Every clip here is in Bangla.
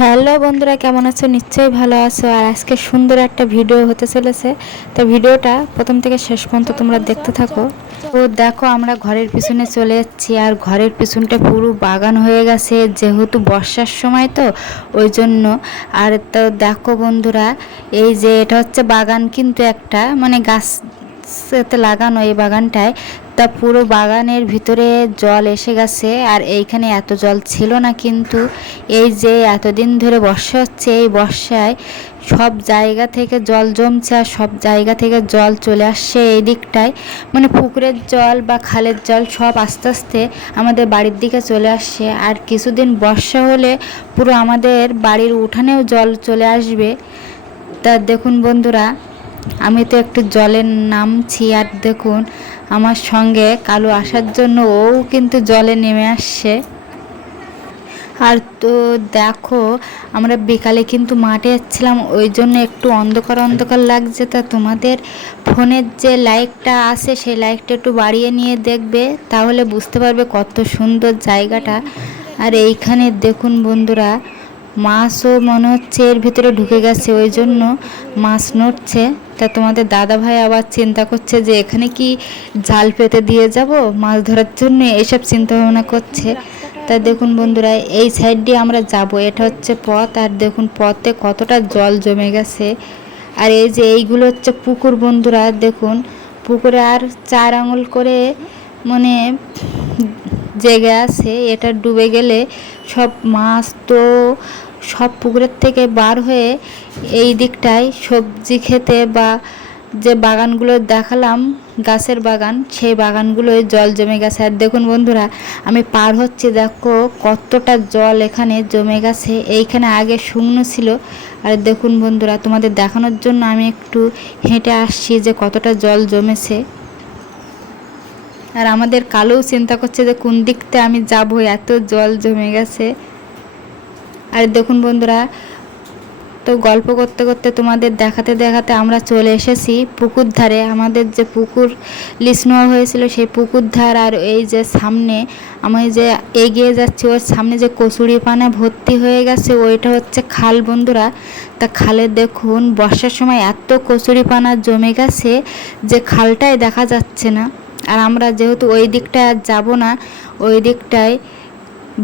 হ্যালো বন্ধুরা, কেমন আছো? নিশ্চয়ই ভালো আছো। আর আজকে সুন্দর একটা ভিডিও হতে চলেছে। তো ভিডিওটা প্রথম থেকে শেষ পর্যন্ত তোমরা দেখতে থাকো। তো দেখো, আমরা ঘরের পিছনে চলে যাচ্ছি। আর ঘরের পিছনটা পুরো বাগান হয়ে গেছে, যেহেতু বর্ষার সময় তো, ওই জন্য। আর তো দেখো বন্ধুরা, এই যে এটা হচ্ছে বাগান কিন্তু একটা মানে গাছ সাথে লাগানো এই বাগানটায়, তা পুরো বাগানের ভিতরে জল এসে গেছে আর এইখানে এত জল ছিল না কিন্তু এই যে এতদিন ধরে বর্ষা হচ্ছে, এই বর্ষায় সব জায়গা থেকে জল জমছে আর সব জায়গা থেকে জল চলে আসছে এই দিকটায়। মানে পুকুরের জল বা খালের জল সব আস্তে আস্তে আমাদের বাড়ির দিকে চলে আসছে আর কিছুদিন বর্ষা হলে পুরো আমাদের বাড়ির উঠানেও জল চলে আসবে। তা দেখুন বন্ধুরা আমি তো একটু জলের নামছি আর দেখুন। আমার সঙ্গে কালো আসার জন্য ও কিন্তু জলে নেমে আসছে। আর তো দেখো, আমরা বিকালে কিন্তু মাঠে যাচ্ছিলাম, ওই জন্য একটু অন্ধকার অন্ধকার লাগছে। তা তোমাদের ফোনের যে লাইটটা আছে, সেই লাইটটা একটু বাড়িয়ে নিয়ে দেখবে, তাহলে বুঝতে পারবে কত সুন্দর জায়গাটা। আর এইখানে দেখুন বন্ধুরা মাছও মনে হচ্ছে এর ভিতরে ঢুকে গেছে, ওই জন্য মাছ নড়ছে। তা তোমাদের দাদা ভাই আবার চিন্তা করছে যে এখানে কি জাল পেতে দিয়ে যাব? মাছ ধরার জন্য এসব চিন্তা ভাবনা করছে। তা দেখুন বন্ধুরা, এই সাইড দিয়ে আমরা যাব। এটা হচ্ছে পথ, আর দেখুন পথে কতটা জল জমে গেছে। আর এই যে এইগুলো হচ্ছে পুকুর বন্ধুরা, দেখুন। পুকুরে আর চার আঙুল করে মানে জেগে আছে। এটা ডুবে গেলে সব মাছ তো সব পুকুরের থেকে বার হয়ে এই দিকটায় সবজি খেতে বা যে বাগানগুলো দেখালাম, গাছের বাগান, সেই বাগানগুলোয় জল জমে গেছে। আর দেখুন বন্ধুরা, আমি পার হচ্ছি, দেখো কতটা জল এখানে জমে গেছে। এইখানে আগে শুকনো ছিল। আর দেখুন বন্ধুরা, তোমাদের দেখানোর জন্য আমি একটু হেঁটে আসছি যে কতটা জল জমেছে। আর আমাদের কালোও চিন্তা করছে যে কোন দিকতে আমি যাব, এত জল জমে গেছে। আর দেখুন বন্ধুরা, তো গল্প করতে করতে তোমাদের দেখাতে দেখাতে আমরা চলে এসেছি পুকুর ধারে। আমাদের যে পুকুর লিস নেওয়া হয়েছিল, সেই পুকুর ধার আর এই যে সামনে আমি যে এগিয়ে যাচ্ছি, ওর সামনে যে কচুরি পানা ভর্তি হয়ে গেছে, ওইটা হচ্ছে খাল বন্ধুরা। তা খালে দেখুন, বর্ষার সময় এত কচুরি পানা জমে গেছে যে খালটাই দেখা যাচ্ছে না। আর আমরা যেহেতু ওই দিকটায় আর যাব না, ওই দিকটায়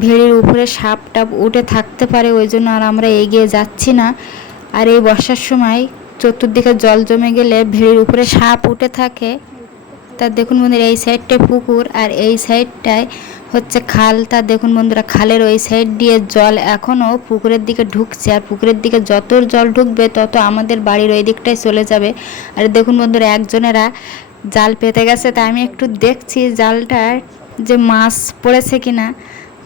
ভেড়ির উপরে সাপ টাপ উঠে থাকতে পারে, ওই জন্য আর আমরা এগিয়ে যাচ্ছি না। আর এই বর্ষার সময় চতুর্দিকে জল জমে গেলে ভেড়ির উপরে সাপ উঠে থাকে। তা দেখুন বন্ধুরা, এই সাইডটায় পুকুর আর এই সাইডটায় হচ্ছে খাল। তা দেখুন বন্ধুরা, খালের ওই সাইড দিয়ে জল এখনও পুকুরের দিকে ঢুকছে। আর পুকুরের দিকে যত জল ঢুকবে, তত আমাদের বাড়ির ওই দিকটায় চলে যাবে। আর দেখুন বন্ধুরা, একজনেরা জাল পেতে গেছে। তা আমি একটু দেখছি জালটার যে মাছ পড়েছে কিনা।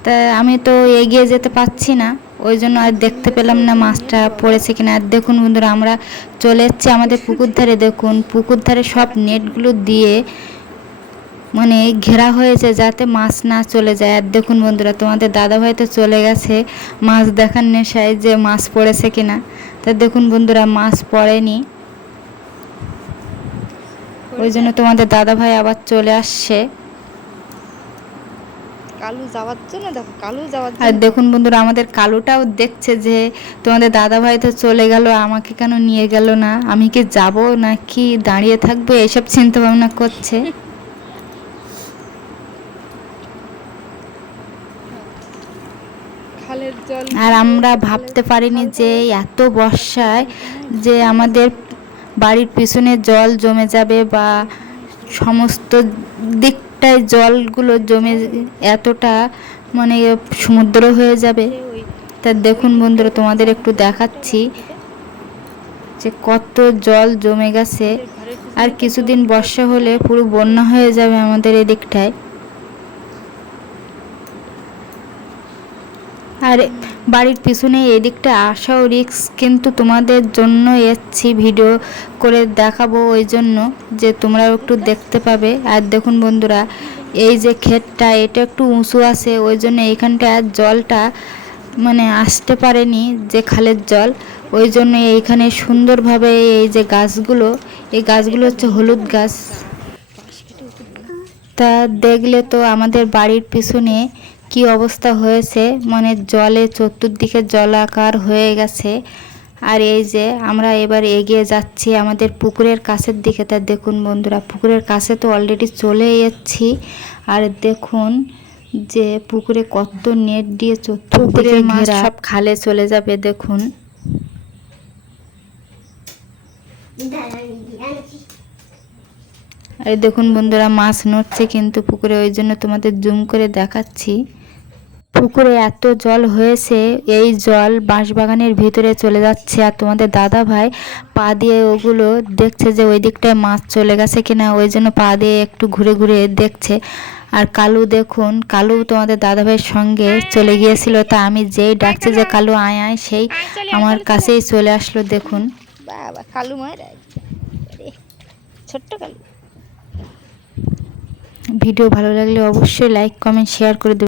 তা আমি তো এগিয়ে যেতে পারছি না। ওই জন্য আর দেখতে পেলাম না মাছটা পড়েছে কিনা। আর দেখুন বন্ধুরা, আমরা চলে এসেছি আমাদের পুকুর ধারে। দেখুন, পুকুর ধারে সব নেটগুলো দিয়ে মানে ঘেরা হয়েছে যাতে মাছ না চলে যায়। আর দেখুন বন্ধুরা, তোমাদের দাদাভাই তো চলে গেছে মাছ দেখার নেশায় যে মাছ পড়েছে কিনা। তা দেখুন বন্ধুরা, মাছ পড়েনি। ওই জন্য তোমাদের দাদাভাই আবার চলে আসছে। কালু যাওয়ার জন্য দেখো কালু যাওয়ার আর দেখুন বন্ধুরা আমাদের কালুটাও দেখছে যে তোমাদের দাদা ভাই তো চলে গেল আমাকে কেন নিয়ে গেল না? আমি কি যাব না কি দাঁড়িয়ে থাকব? এসব চিন্তা ভাবনা করছে। আর আমরা ভাবতে পারিনি যে এত বর্ষায় যে আমাদের বাড়ির পিছনে জল জমে যাবে বা সমস্ত দিকটায় জলগুলো জমে এতটা মানে সমুদ্র হয়ে যাবে। তা দেখুন বন্ধুরা, তোমাদের একটু দেখাচ্ছি যে কত জল জমে গেছে। আর কিছুদিন বর্ষা হলে পুরো বন্যা হয়ে যাবে আমাদের এদিকটায়। আর, বাড়ির পিছনে এদিকটা আসাও রিক্স কিন্তু তোমাদের জন্য এসছি ভিডিও করে দেখাবো ওই জন্য যে তোমরাও একটু দেখতে পাবে। আর দেখুন বন্ধুরা, এই যে ক্ষেতটা, এটা একটু উঁচু আছে, ওই জন্য এইখানটা জলটা মানে আসতে পারেনি যে খালের জল। ওই জন্য এইখানে সুন্দরভাবে এই যে গাছগুলো, এই গাছগুলো হচ্ছে হলুদ গাছ। তা দেখলে তো আমাদের বাড়ির পিছনে কি অবস্থা হয়েছে? মানে জলে চতুর্দিকে জলাকার হয়ে গেছে। আর এই যে আমরা এবার এগিয়ে যাচ্ছি আমাদের পুকুরের কাছের দিকে। তা দেখুন বন্ধুরা পুকুরের কাছে তো অলরেডি চলে এসেছি। আর দেখুন যে পুকুরে কত নেট দিয়ে চতুর্দিকে মাছ সব খালে চলে যাবে দেখুন। আর দেখুন বন্ধুরা মাছ নড়ছে কিন্তু পুকুরে ওই জন্য তোমাদের জুম করে দেখাচ্ছি। পুকুরে এত জল হয়েছে এই জল বাঁশবাগানের ভিতরে চলে যাচ্ছে। আর তোমাদের দাদা ভাই পা দিয়ে ওগুলো দেখছে যে ওই দিকটায় মাছ চলে গেছে কিনা ওই জন্য পা দিয়ে একটু ঘুরে ঘুরে দেখছে। আর কালু দেখুন কালু তোমাদের দাদা ভাইয়ের সঙ্গে চলে গিয়েছিল তা আমি যেই ডাকছে যে কালু আয় আয় সেই আমার কাছেই চলে আসলো দেখুন। বাবা কালু মায়ের ছোট্ট কালু। ভিডিও ভালো লাগলে অবশ্যই লাইক কমেন্ট শেয়ার করে দেবেন।